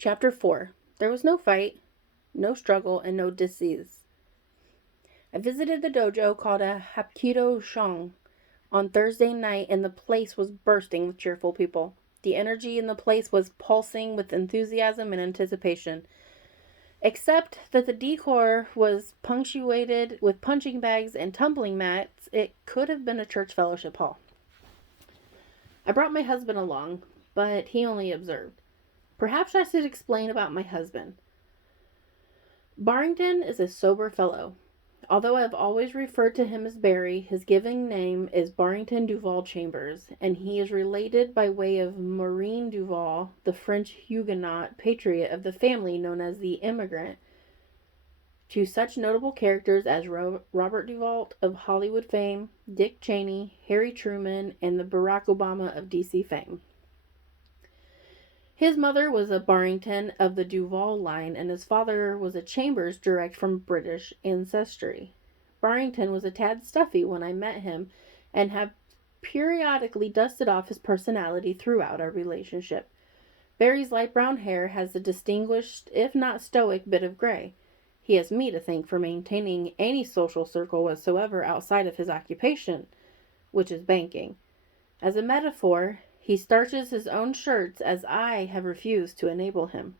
Chapter 4. There was no fight, no struggle, and no disease. I visited the dojo called a Hapkido Shong on Thursday night, and the place was bursting with cheerful people. The energy in the place was pulsing with enthusiasm and anticipation. Except that the decor was punctuated with punching bags and tumbling mats, it could have been a church fellowship hall. I brought my husband along, but he only observed. Perhaps I should explain about my husband. Barrington is a sober fellow. Although I have always referred to him as Barry, his given name is Barrington Duval Chambers, and he is related by way of Maureen Duval, the French Huguenot patriot of the family known as the Immigrant, to such notable characters as Robert Duvall of Hollywood fame, Dick Cheney, Harry Truman, and the Barack Obama of DC fame. His mother was a Barrington of the Duval line, and his father was a Chambers direct from British ancestry. Barrington was a tad stuffy when I met him, and had periodically dusted off his personality throughout our relationship. Barry's light brown hair has a distinguished, if not stoic, bit of gray. He has me to thank for maintaining any social circle whatsoever outside of his occupation, which is banking. As a metaphor, he starches his own shirts, as I have refused to enable him.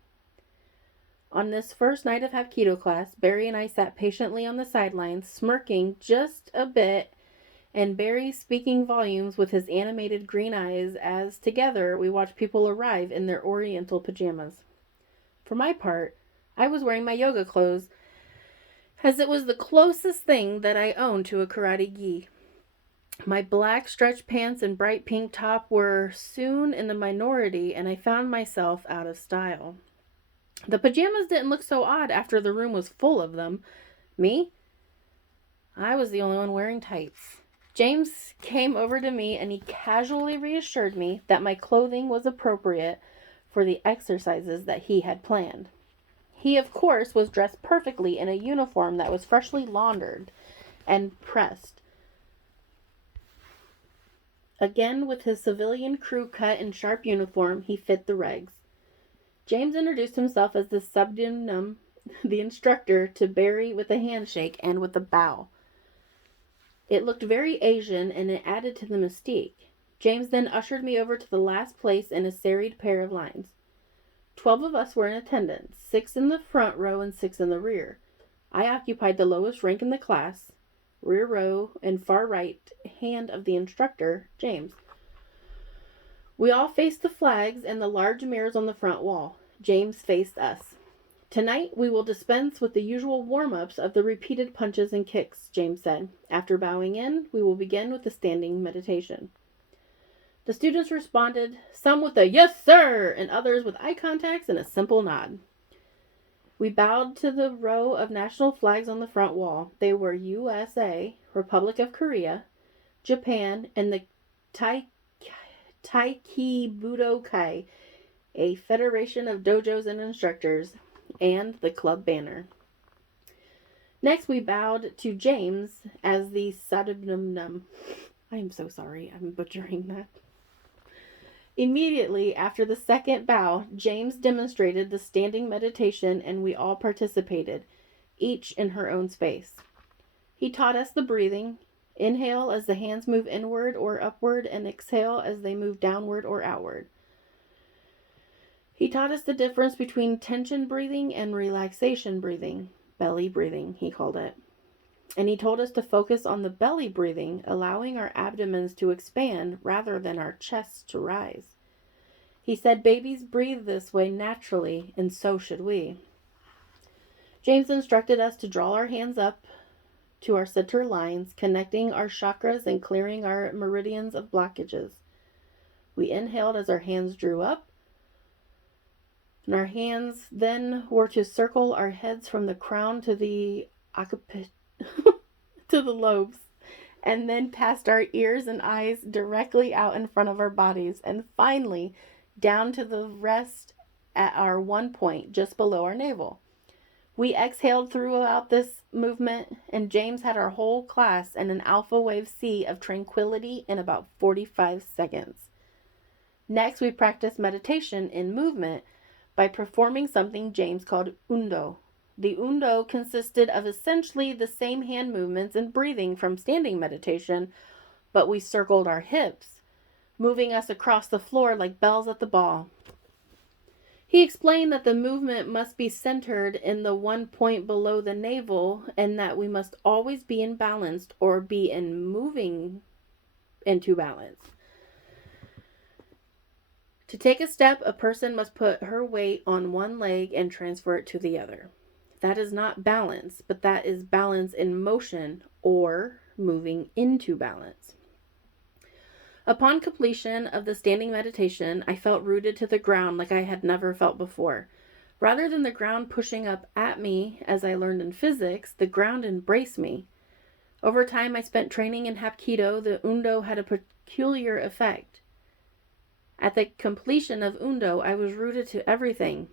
On this first night of Hapkido class, Barry and I sat patiently on the sidelines, smirking just a bit, and Barry speaking volumes with his animated green eyes as, together, we watched people arrive in their oriental pajamas. For my part, I was wearing my yoga clothes, as it was the closest thing that I owned to a karate gi. My black stretch pants and bright pink top were soon in the minority, and I found myself out of style. The pajamas didn't look so odd after the room was full of them. Me? I was the only one wearing tights. James came over to me and he casually reassured me that my clothing was appropriate for the exercises that he had planned. He, of course, was dressed perfectly in a uniform that was freshly laundered and pressed. Again, with his civilian crew cut and sharp uniform, he fit the regs. James introduced himself as the subdenim, the instructor, to Barry with a handshake and with a bow. It looked very Asian, and it added to the mystique. James then ushered me over to the last place in a serried pair of lines. 12 of us were in attendance, 6 in the front row and 6 in the rear. I occupied the lowest rank in the class, rear row and far right hand of the instructor, James. We all faced the flags and the large mirrors on the front wall. James faced us. Tonight we will dispense with the usual warm-ups of the repeated punches and kicks, James said. After bowing in, we will begin with the standing meditation. The students responded, some with a yes sir, and others with eye contacts and a simple nod. We bowed to the row of national flags on the front wall. They were USA, Republic of Korea, Japan, and the Taiki Budokai, a federation of dojos and instructors, and the club banner. Next, we bowed to James as the Sadubnum. I am so sorry, I'm butchering that. Immediately after the second bow, James demonstrated the standing meditation, and we all participated, each in her own space. He taught us the breathing. Inhale as the hands move inward or upward, and exhale as they move downward or outward. He taught us the difference between tension breathing and relaxation breathing, belly breathing, he called it. And he told us to focus on the belly breathing, allowing our abdomens to expand rather than our chests to rise. He said babies breathe this way naturally, and so should we. James instructed us to draw our hands up to our center lines, connecting our chakras and clearing our meridians of blockages. We inhaled as our hands drew up, and our hands then were to circle our heads from the crown to the to the lobes, and then past our ears and eyes directly out in front of our bodies, and finally down to the rest at our one point just below our navel. We exhaled throughout this movement, and James had our whole class in an alpha wave sea of tranquility in about 45 seconds. Next, we practiced meditation in movement by performing something James called undo. The undo consisted of essentially the same hand movements and breathing from standing meditation, but we circled our hips, moving us across the floor like bells at the ball. He explained that the movement must be centered in the one point below the navel and that we must always be in balance or be in moving into balance. To take a step, a person must put her weight on one leg and transfer it to the other. That is not balance, but that is balance in motion or moving into balance. Upon completion of the standing meditation, I felt rooted to the ground like I had never felt before. Rather than the ground pushing up at me, as I learned in physics, the ground embraced me. Over time I spent training in Hapkido, the undo had a peculiar effect. At the completion of undo, I was rooted to everything.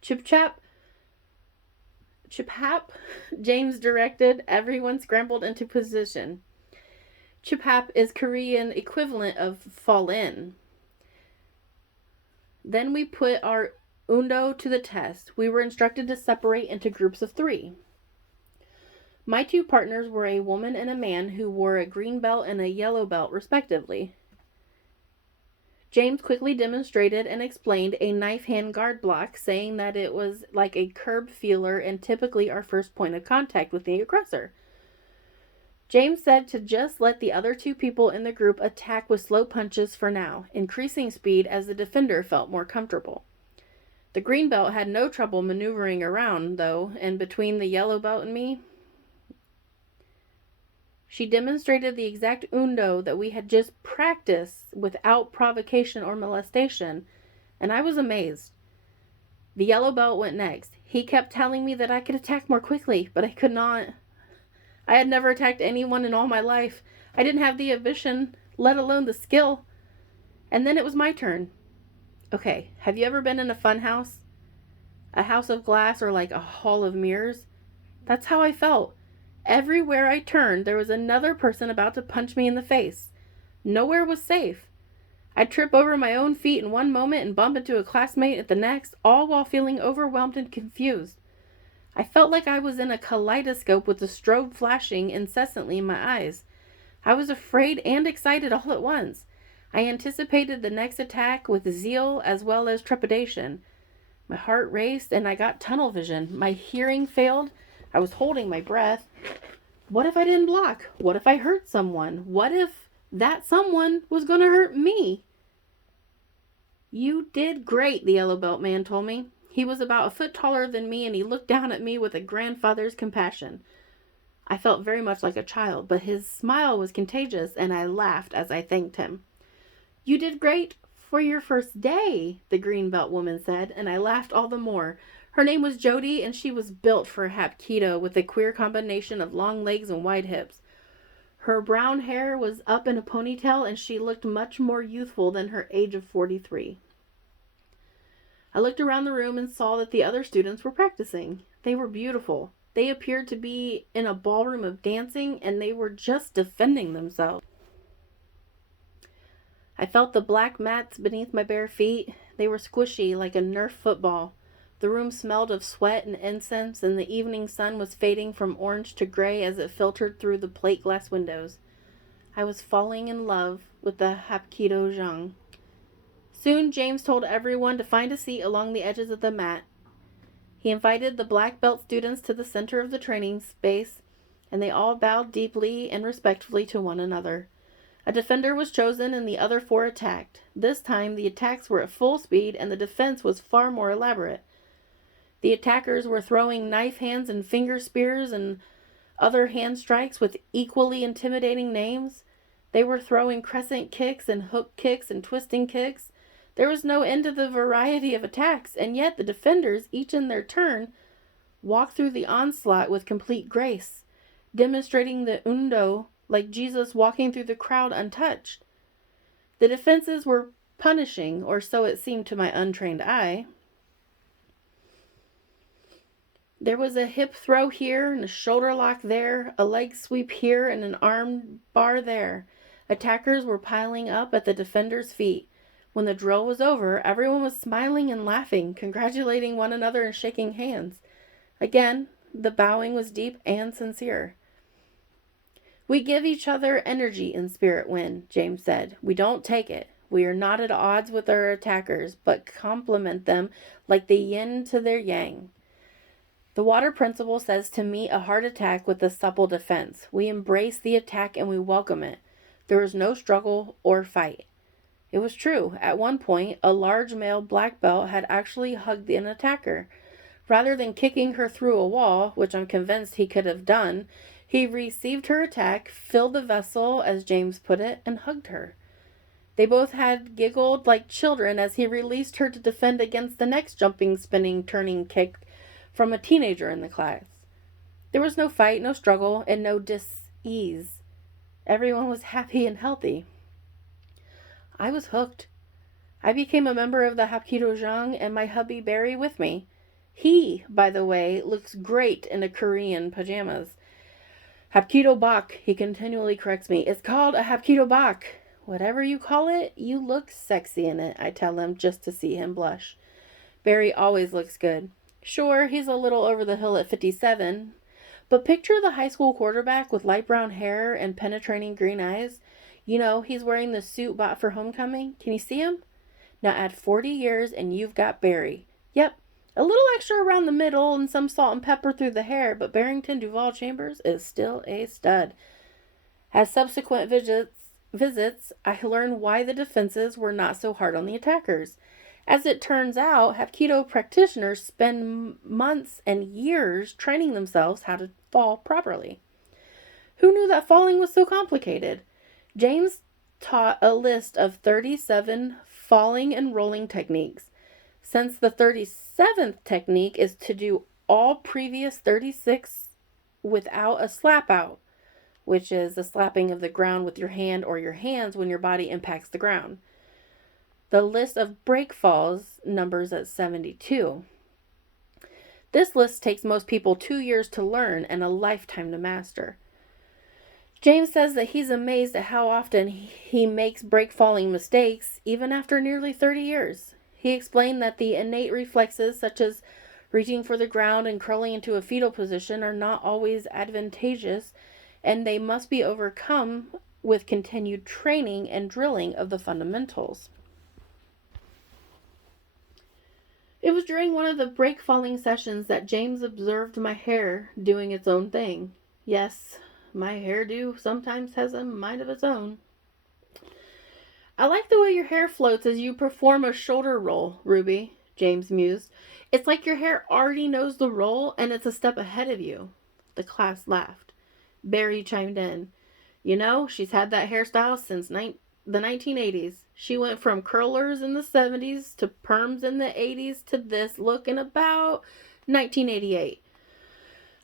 Chip hap, James directed. Everyone scrambled into position. Chip hap is Korean equivalent of fall in. Then we put our undo to the test. We were instructed to separate into groups of 3. My 2 partners were a woman and a man who wore a green belt and a yellow belt, respectively. James quickly demonstrated and explained a knife hand guard block, saying that it was like a curb feeler and typically our first point of contact with the aggressor. James said to just let the other 2 people in the group attack with slow punches for now, increasing speed as the defender felt more comfortable. The green belt had no trouble maneuvering around, though, and between the yellow belt and me, she demonstrated the exact undo that we had just practiced without provocation or molestation, and I was amazed. The yellow belt went next. He kept telling me that I could attack more quickly, but I could not. I had never attacked anyone in all my life. I didn't have the ambition, let alone the skill. And then it was my turn. Okay, have you ever been in a fun house? A house of glass or like a hall of mirrors? That's how I felt. Everywhere I turned, there was another person about to punch me in the face. Nowhere was safe. I'd trip over my own feet in one moment and bump into a classmate at the next, all while feeling overwhelmed and confused. I felt like I was in a kaleidoscope with the strobe flashing incessantly in my eyes. I was afraid and excited all at once. I anticipated the next attack with zeal as well as trepidation. My heart raced and I got tunnel vision. My hearing failed. I was holding my breath. What if I didn't block? What if I hurt someone? What if that someone was going to hurt me? You did great, the yellow belt man told me. He was about a foot taller than me and he looked down at me with a grandfather's compassion. I felt very much like a child, but his smile was contagious and I laughed as I thanked him. You did great for your first day, the green belt woman said, and I laughed all the more. Her name was Jody, and she was built for Hapkido with a queer combination of long legs and wide hips. Her brown hair was up in a ponytail, and she looked much more youthful than her age of 43. I looked around the room and saw that the other students were practicing. They were beautiful. They appeared to be in a ballroom of dancing, and they were just defending themselves. I felt the black mats beneath my bare feet. They were squishy like a Nerf football. The room smelled of sweat and incense, and the evening sun was fading from orange to gray as it filtered through the plate glass windows. I was falling in love with the Hapkido Zhang. Soon James told everyone to find a seat along the edges of the mat. He invited the black belt students to the center of the training space, and they all bowed deeply and respectfully to one another. A defender was chosen and the other 4 attacked. This time the attacks were at full speed and the defense was far more elaborate. The attackers were throwing knife hands and finger spears and other hand strikes with equally intimidating names. They were throwing crescent kicks and hook kicks and twisting kicks. There was no end to the variety of attacks, and yet the defenders, each in their turn, walked through the onslaught with complete grace, demonstrating the undo like Jesus walking through the crowd untouched. The defenses were punishing, or so it seemed to my untrained eye. There was a hip throw here and a shoulder lock there, a leg sweep here and an arm bar there. Attackers were piling up at the defender's feet. When the drill was over, everyone was smiling and laughing, congratulating one another and shaking hands. Again, the bowing was deep and sincere. We give each other energy in Spirit Wind, James said. We don't take it. We are not at odds with our attackers, but complement them like the yin to their yang. The water principle says to meet a hard attack with a supple defense. We embrace the attack and we welcome it. There is no struggle or fight. It was true. At one point, a large male black belt had actually hugged an attacker. Rather than kicking her through a wall, which I'm convinced he could have done, he received her attack, filled the vessel, as James put it, and hugged her. They both had giggled like children as he released her to defend against the next jumping, spinning, turning kick from a teenager in the class. There was no fight, no struggle, and no dis-ease. Everyone was happy and healthy. I was hooked. I became a member of the Hapkido Zhang and my hubby Barry with me. He, by the way, looks great in a Korean pajamas. Hapkido Bak, he continually corrects me. It's called a Hapkido Bak. Whatever you call it, you look sexy in it, I tell him just to see him blush. Barry always looks good. Sure, he's a little over the hill at 57, but picture the high school quarterback with light brown hair and penetrating green eyes. You know, he's wearing the suit bought for homecoming. Can you see him? Now add 40 years and you've got Barry. Yep, a little extra around the middle and some salt and pepper through the hair, but Barrington Duval Chambers is still a stud. As subsequent visits, I learned why the defenses were not so hard on the attackers. As it turns out, Hapkido practitioners spend months and years training themselves how to fall properly. Who knew that falling was so complicated? James taught a list of 37 falling and rolling techniques. Since the 37th technique is to do all previous 36 without a slap out, which is the slapping of the ground with your hand or your hands when your body impacts the ground. The list of break falls numbers at 72. This list takes most people 2 years to learn and a lifetime to master. James says that he's amazed at how often he makes break falling mistakes, even after nearly 30 years. He explained that the innate reflexes, such as reaching for the ground and curling into a fetal position, are not always advantageous, and they must be overcome with continued training and drilling of the fundamentals. It was during one of the break falling sessions that James observed my hair doing its own thing. Yes, my hairdo sometimes has a mind of its own. I like the way your hair floats as you perform a shoulder roll, Ruby, James mused. It's like your hair already knows the roll and it's a step ahead of you. The class laughed. Barry chimed in. You know, she's had that hairstyle since the 1980s. She went from curlers in the 70s to perms in the 80s to this look in about 1988.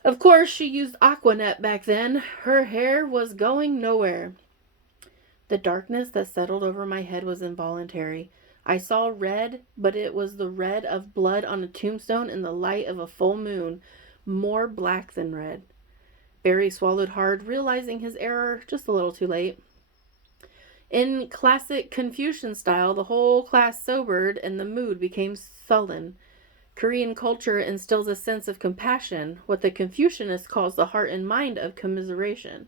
Of course, she used Aquanet back then. Her hair was going nowhere. The darkness that settled over my head was involuntary. I saw red, but it was the red of blood on a tombstone in the light of a full moon, more black than red. Barry swallowed hard, realizing his error just a little too late. In classic Confucian style, the whole class sobered and the mood became sullen. Korean culture instills a sense of compassion, what the Confucianist calls the heart and mind of commiseration.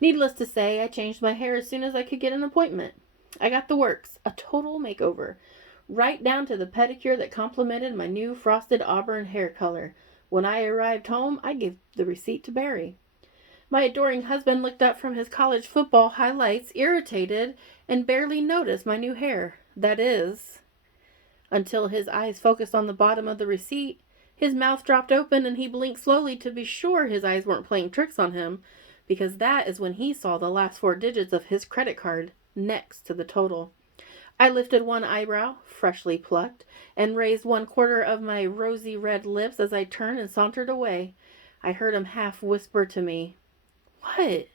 Needless to say, I changed my hair as soon as I could get an appointment. I got the works, a total makeover, right down to the pedicure that complemented my new frosted auburn hair color. When I arrived home, I gave the receipt to Barry. My adoring husband looked up from his college football highlights, irritated, and barely noticed my new hair. That is, until his eyes focused on the bottom of the receipt. His mouth dropped open and he blinked slowly to be sure his eyes weren't playing tricks on him, because that is when he saw the last 4 digits of his credit card next to the total. I lifted one eyebrow, freshly plucked, and raised 1/4 of my rosy red lips as I turned and sauntered away. I heard him half whisper to me, "What?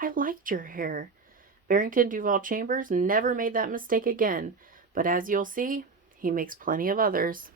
I liked your hair." Barrington Duval Chambers never made that mistake again, but as you'll see, he makes plenty of others.